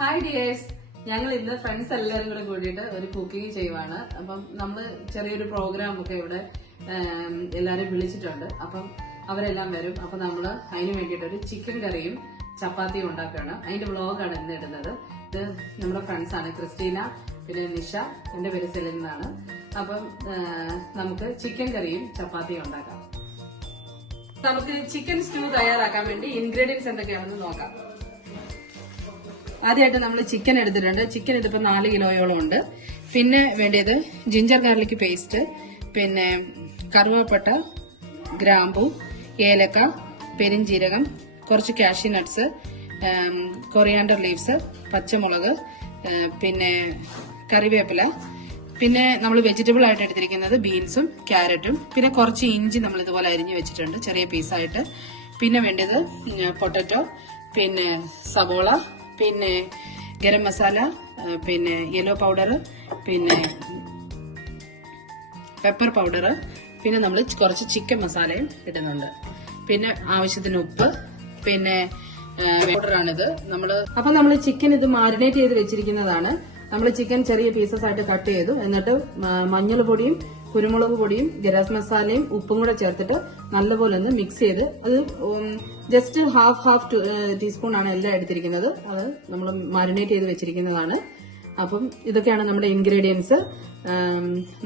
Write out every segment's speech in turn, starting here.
Hi dears, ഞങ്ങൾ ഇന്ന് friends എല്ലാവരും കൂടെ കൂടിയിട്ട് ഒരു കുക്കിംഗ് ചെയ്യുവാണ്. അപ്പം നമ്മള് ചെറിയൊരു പ്രോഗ്രാം ഒക്കെ ഇവിടെ എല്ലാവരും വിളിച്ചിട്ടുണ്ട്. അപ്പം അവരെല്ലാം വരും. അപ്പൊ നമ്മള് അതിന് വേണ്ടിയിട്ട് ഒരു ചിക്കൻ കറിയും ചപ്പാത്തിയും ഉണ്ടാക്കുകയാണ്. അതിന്റെ വ്ളോഗാണ് ഇന്ന് ഇടുന്നത്. ഇത് നമ്മുടെ ഫ്രണ്ട്സ് ആണ്, ക്രിസ്റ്റീന, പിന്നെ നിഷ, എന്റെ പേര് സെലിൻ എന്നാണ്. അപ്പം നമുക്ക് ചിക്കൻ കറിയും ചപ്പാത്തിയും ഉണ്ടാക്കാം. നമുക്ക് ചിക്കൻ സ്റ്റൂ തയ്യാറാക്കാൻ വേണ്ടി ഇൻഗ്രീഡിയൻസ് എന്തൊക്കെയാണെന്ന് നോക്കാം. ആദ്യമായിട്ട് നമ്മൾ ചിക്കൻ എടുത്തിട്ടുണ്ട്. ചിക്കൻ ഇതിപ്പോ 4 കിലോയോളം ഉണ്ട്. പിന്നെ വേണ്ടിയത് ജിഞ്ചർ ഗാർലിക് പേസ്റ്റ്, പിന്നെ കറുവപ്പട്ട, ഗ്രാമ്പു, ഏലക്ക, പെരിഞ്ജീരകം, കുറച്ച് കാഷ്യൂ നട്ട്സ്, കൊറിയാണ്ടർ ലീവ്സ്, പച്ചമുളക്, പിന്നെ കറിവേപ്പില, പിന്നെ നമ്മൾ വെജിറ്റബിൾ ആയിട്ട് എടുത്തിരിക്കുന്നത് ബീൻസും ക്യാരറ്റും, പിന്നെ കുറച്ച് ഇഞ്ചി നമ്മൾ ഇതുപോലെ അരിഞ്ഞു വെച്ചിട്ടുണ്ട് ചെറിയ പീസായിട്ട്. പിന്നെ വേണ്ടത് പൊട്ടറ്റോ, പിന്നെ സവോള, പിന്നെ ഗരം മസാല, പിന്നെ യെല്ലോ പൗഡർ, പിന്നെ പെപ്പർ പൗഡർ, പിന്നെ നമ്മൾ കുറച്ച് ചിക്കൻ മസാലയും ഇടുന്നുണ്ട്. പിന്നെ ആവശ്യത്തിന് ഉപ്പ്, പിന്നെ പൗഡറാണിത്. അപ്പൊ നമ്മൾ ചിക്കൻ ഇത് മാരിനേറ്റ് ചെയ്ത് വെച്ചിരിക്കുന്നതാണ്. നമ്മൾ ചിക്കൻ ചെറിയ പീസസ് ആയിട്ട് കട്ട് ചെയ്തു. എന്നിട്ട് മഞ്ഞൾ പൊടിയും കുരുമുളക് പൊടിയും ഗരം മസാലയും ഉപ്പും കൂടെ ചേർത്തിട്ട് നല്ലപോലെ ഒന്ന് മിക്സ് ചെയ്ത്, അത് ജസ്റ്റ് ഹാഫ് ടീസ്പൂൺ ആണ് എല്ലാം എടുത്തിരിക്കുന്നത്. അത് നമ്മൾ മാരിനേറ്റ് ചെയ്ത് വെച്ചിരിക്കുന്നതാണ്. അപ്പം ഇതൊക്കെയാണ് നമ്മുടെ ഇൻഗ്രീഡിയൻസ്.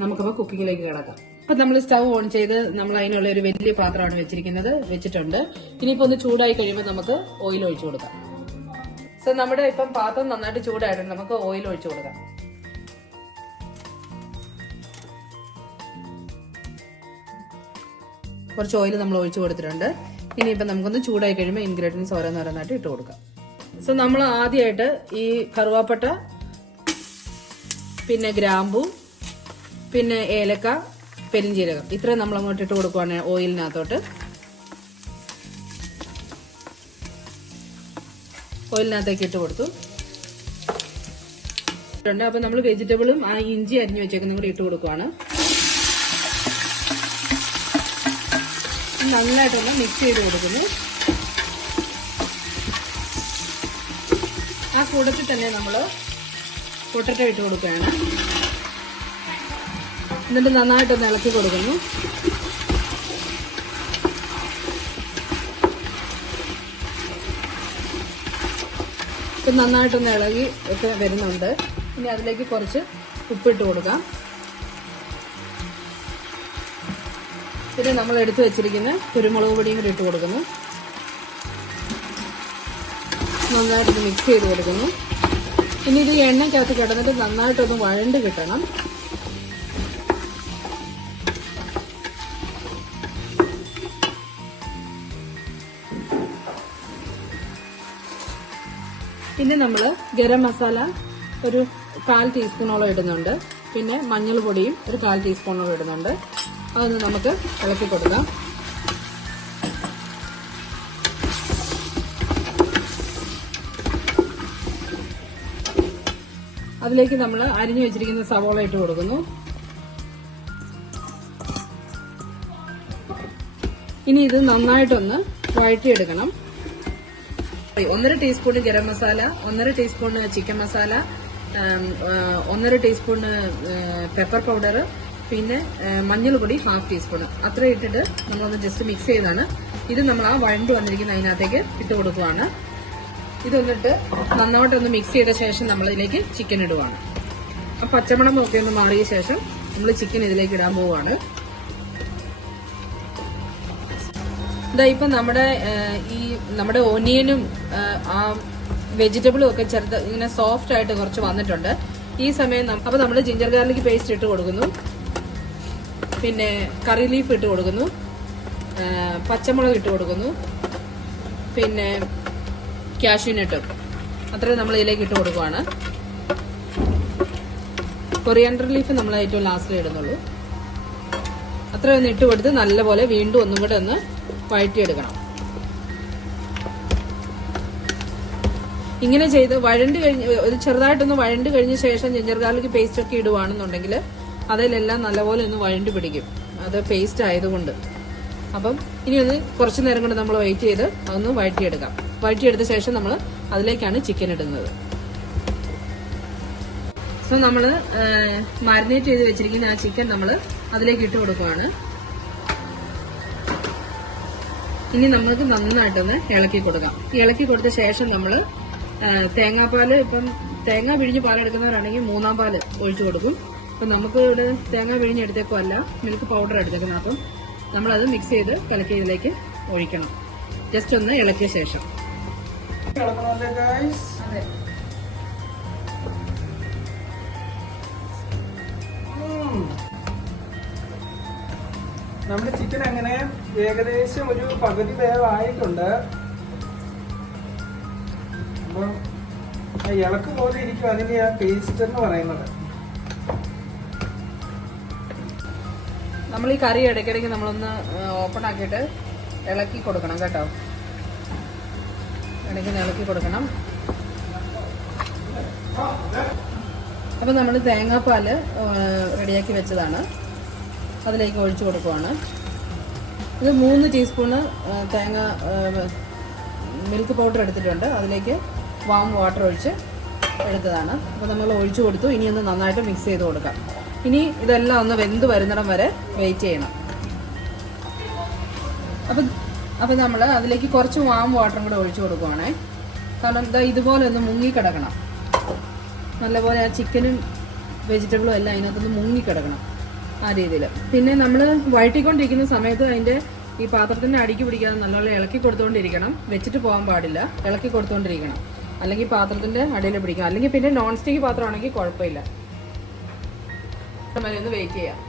നമുക്കപ്പോൾ കുക്കിങ്ങിലേക്ക് കിടക്കാം. അപ്പൊ നമ്മൾ സ്റ്റവ് ഓൺ ചെയ്ത് നമ്മൾ അതിനുള്ള ഒരു വലിയ പാത്രമാണ് വെച്ചിട്ടുണ്ട്. ഇനിയിപ്പോ ഒന്ന് ചൂടായി കഴിയുമ്പോൾ നമുക്ക് ഓയിൽ ഒഴിച്ചു കൊടുക്കാം. സോ നമ്മുടെ ഇപ്പം പാത്രം നന്നായിട്ട് ചൂടായിട്ടുണ്ട്. നമുക്ക് ഓയിൽ ഒഴിച്ചു കൊടുക്കാം. കുറച്ച് ഓയിൽ നമ്മൾ ഒഴിച്ചു കൊടുത്തിട്ടുണ്ട്. ഇനിയിപ്പം നമുക്കൊന്ന് ചൂടായി കഴിയുമ്പോൾ ഇൻഗ്രീഡിയൻസ് ഓരോന്നോരോന്നായിട്ട് ഇട്ട് കൊടുക്കാം. സോ നമ്മൾ ആദ്യമായിട്ട് ഈ കറുവാപ്പട്ട, പിന്നെ ഗ്രാമ്പു, പിന്നെ ഏലക്ക, പെരിഞ്ജീരകം, ഇത്രയും നമ്മൾ അങ്ങോട്ട് ഇട്ട് കൊടുക്കുവാണ് ഓയിലിനകത്തോട്ട്. ഓയിലിനകത്തേക്ക് ഇട്ട് കൊടുത്തു. അപ്പൊ നമ്മൾ വെജിറ്റബിളും ആ ഇഞ്ചി അരിഞ്ഞു വെച്ചേക്കുന്നതും കൂടി ഇട്ട് കൊടുക്കുവാണ്. നന്നായിട്ടൊന്ന് മിക്സ് ചെയ്ത് കൊടുക്കുന്നു. ആ കൂടത്തിൽ തന്നെ നമ്മൾ പൊട്ടറ്റോ ഇട്ട് കൊടുക്കുകയാണ്. എന്നിട്ട് നന്നായിട്ടൊന്ന് ഇളക്കി കൊടുക്കുന്നു. ഇപ്പം നന്നായിട്ടൊന്ന് ഇളകി ഒക്കെ വരുന്നുണ്ട്. ഇനി അതിലേക്ക് കുറച്ച് ഉപ്പിട്ട് കൊടുക്കാം. പിന്നെ നമ്മൾ എടുത്തു വെച്ചിരിക്കുന്ന കുരുമുളക് പൊടിയും കൂടി ഇട്ട് കൊടുക്കുന്നു. നന്നായിട്ടൊന്ന് മിക്സ് ചെയ്ത് കൊടുക്കുന്നു. ഇനി ഇത് എണ്ണയ്ക്കകത്ത് കിടന്നിട്ട് നന്നായിട്ടൊന്ന് വഴണ്ട് കിട്ടണം. പിന്നെ നമ്മൾ ഗരം മസാല ഒരു 1/4 ടീസ്പൂണോളം ഇടുന്നുണ്ട്. പിന്നെ മഞ്ഞൾ പൊടിയും ഒരു 1/4 ടീസ്പൂണോളം ഇടുന്നുണ്ട്. അതൊന്ന് നമുക്ക് ഇളക്കി കൊടുക്കാം. അതിലേക്ക് നമ്മൾ അരിഞ്ഞു വെച്ചിരിക്കുന്ന സവോള ഇട്ട് കൊടുക്കുന്നു. ഇനി ഇത് നന്നായിട്ടൊന്ന് വഴറ്റിയെടുക്കണം. 1/2 teaspoon garam masala, 1/2 teaspoon chicken masala, 1/2 teaspoon pepper powder, പിന്നെ മഞ്ഞൾ പൊടി 1/2 ടീസ്പൂൺ, അത്ര ഇട്ടിട്ട് നമ്മളൊന്ന് ജസ്റ്റ് മിക്സ് ചെയ്താണ്. ഇത് നമ്മൾ ആ വഴണ്ട് വന്നിരിക്കുന്ന അതിനകത്തേക്ക് ഇട്ട് കൊടുക്കുവാണ്. ഇതൊന്നിട്ട് നന്നായിട്ടൊന്ന് മിക്സ് ചെയ്ത ശേഷം നമ്മൾ ഇതിലേക്ക് ചിക്കൻ ഇടുവാണ്. ആ പച്ചമണം ഒക്കെ ഒന്ന് മാറിയ ശേഷം നമ്മൾ ചിക്കൻ ഇതിലേക്ക് ഇടാൻ പോവുകയാണ്. ഇതാ ഇപ്പം നമ്മുടെ ഒനിയനും ആ വെജിറ്റബിളും ഒക്കെ ചെറുത് ഇങ്ങനെ സോഫ്റ്റ് ആയിട്ട് കുറച്ച് വന്നിട്ടുണ്ട്. ഈ സമയം അപ്പൊ നമ്മൾ ജിഞ്ചർ ഗാർലിക് പേസ്റ്റ് ഇട്ട് കൊടുക്കുന്നു. പിന്നെ കറി ലീഫ് ഇട്ട് കൊടുക്കുന്നു. പച്ചമുളക് ഇട്ട് കൊടുക്കുന്നു. പിന്നെ കാഷ്യൂ നട്ടും അത്രയും നമ്മൾ ഇതിലേക്ക് ഇട്ട് കൊടുക്കുവാണ്. കൊറിയാണ്ടർ ലീഫ് നമ്മൾ ഏറ്റവും ലാസ്റ്റിൽ ഇടുന്നുള്ളൂ. അത്രയൊന്ന് ഇട്ട് കൊടുത്ത് നല്ലപോലെ വീണ്ടും ഒന്നും കൂടെ ഒന്ന് വഴറ്റിയെടുക്കണം. ഇങ്ങനെ ചെയ്ത് വഴണ്ട് കഴിഞ്ഞ് ഒരു ചെറുതായിട്ടൊന്ന് വഴണ്ട് കഴിഞ്ഞ ശേഷം ജിഞ്ചർ ഗാർലിക് പേസ്റ്റ് ഒക്കെ ഇടുവാണെന്നുണ്ടെങ്കിൽ അതിലെല്ലാം നല്ലപോലെ ഒന്ന് വഴണ്ട് പിടിക്കും, അത് പേസ്റ്റ് ആയതുകൊണ്ട്. അപ്പം ഇനി ഒന്ന് കുറച്ചു നേരം കൊണ്ട് നമ്മൾ വെയിറ്റ് ചെയ്ത് അതൊന്ന് വഴറ്റിയെടുക്കാം. വഴറ്റിയെടുത്ത ശേഷം നമ്മൾ അതിലേക്കാണ് ചിക്കൻ ഇടുന്നത്. സോ നമ്മൾ മാരിനേറ്റ് ചെയ്ത് വെച്ചിരിക്കുന്ന ആ ചിക്കൻ നമ്മൾ അതിലേക്ക് ഇട്ട് കൊടുക്കുവാണ്. ഇനി നമുക്ക് നന്നായിട്ടൊന്ന് ഇളക്കി കൊടുക്കാം. ഇളക്കി കൊടുത്ത ശേഷം നമ്മൾ തേങ്ങാപ്പാല്, ഇപ്പം തേങ്ങ പിഴിഞ്ഞ് പാലെടുക്കുന്നവരാണെങ്കിൽ 3-ാം പാല് ഒഴിച്ചു കൊടുക്കും. അപ്പം നമുക്ക് ഇവിടെ തേങ്ങ പിഴിഞ്ഞെടുത്തേക്കോ അല്ല മിൽക്ക് പൗഡർ എടുത്തേക്കുന്നത്. അപ്പം നമ്മളത് മിക്സ് ചെയ്ത് കലക്കി ഇതിലേക്ക് ഒഴിക്കണം. ജസ്റ്റ് ഒന്ന് ഇളക്കിയ ശേഷം. അതെ, നമ്മുടെ ചിക്കൻ അങ്ങനെ ഏകദേശം ഒരു പകുതി വേവായിട്ടുണ്ട്. അപ്പം ഇളക്ക് പോലെ ഇരിക്കും അതിന്റെ ആ ടേസ്റ്റ് എന്ന് പറയുന്നത്. നമ്മൾ ഈ കറി ഇടയ്ക്കിടയ്ക്ക് നമ്മളൊന്ന് ഓപ്പൺ ആക്കിയിട്ട് ഇളക്കി കൊടുക്കണം കേട്ടോ. ഇടയ്ക്ക് ഇളക്കി കൊടുക്കണം. അപ്പം നമ്മൾ തേങ്ങാപ്പാല് റെഡിയാക്കി വെച്ചതാണ്, അതിലേക്ക് ഒഴിച്ചു കൊടുക്കുവാണ്. ഇത് 3 ടീസ്പൂണ് തേങ്ങ മിൽക്ക് പൗഡർ എടുത്തിട്ടുണ്ട്. അതിലേക്ക് വാം വാട്ടർ ഒഴിച്ച് എടുത്തതാണ്. അപ്പോൾ നമ്മൾ ഒഴിച്ചു കൊടുത്തു. ഇനി ഒന്ന് നന്നായിട്ട് മിക്സ് ചെയ്ത് കൊടുക്കാം. ഇനി ഇതെല്ലാം ഒന്ന് വെന്ത് വരുന്നിടം വരെ വെയിറ്റ് ചെയ്യണം. അപ്പം നമ്മൾ അതിലേക്ക് കുറച്ച് വാം വാട്ടറും കൂടെ ഒഴിച്ചു കൊടുക്കുവാണേ. കാരണം ഇതുപോലെ ഒന്ന് മുങ്ങിക്കിടക്കണം. നല്ലപോലെ ആ ചിക്കനും വെജിറ്റബിളും എല്ലാം അതിനകത്തൊന്ന് മുങ്ങിക്കിടക്കണം, ആ രീതിയിൽ. പിന്നെ നമ്മൾ വഴറ്റിക്കൊണ്ടിരിക്കുന്ന സമയത്ത് അതിൻ്റെ ഈ പാത്രത്തിൻ്റെ അടിക്ക് പിടിക്കാതെ നല്ലപോലെ ഇളക്കി കൊടുത്തുകൊണ്ടിരിക്കണം. വെച്ചിട്ട് പോകാൻ പാടില്ല, ഇളക്കി കൊടുത്തുകൊണ്ടിരിക്കണം. അല്ലെങ്കിൽ പാത്രത്തിൻ്റെ അടിയിൽ പിടിക്കാം. അല്ലെങ്കിൽ പിന്നെ നോൺ സ്റ്റിക്ക് പാത്രമാണെങ്കിൽ കുഴപ്പമില്ല. ഒന്ന് വെയിറ്റ് ചെയ്യാം.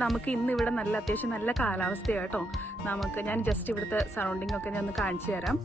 നമുക്ക് ഇന്ന് ഇവിടെ അത്യാവശ്യം നല്ല കാലാവസ്ഥയാണ് കേട്ടോ. ഞാൻ ജസ്റ്റ് ഇവിടുത്തെ സറൗണ്ടിങ് ഒക്കെ ഞാൻ ഒന്ന് കാണിച്ചു തരാം.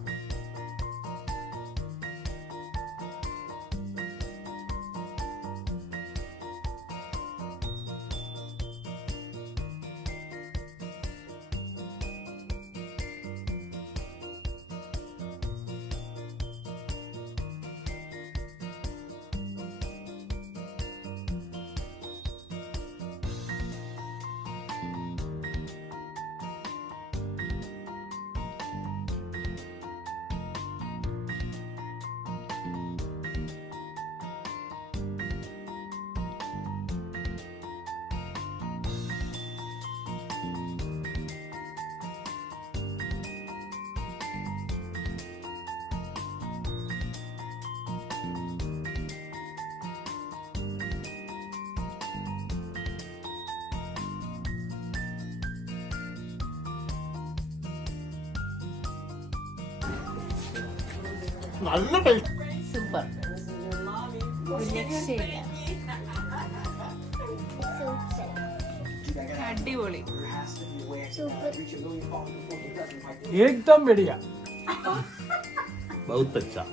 നല്ല ടേസ്റ്റ്. സൂപ്പർ. അടിപൊളി. एकदम बढ़िया. बहुत अच्छा.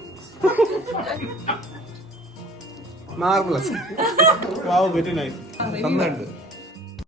Marvelous. Wow, very nice. നന്നായിട്ട്.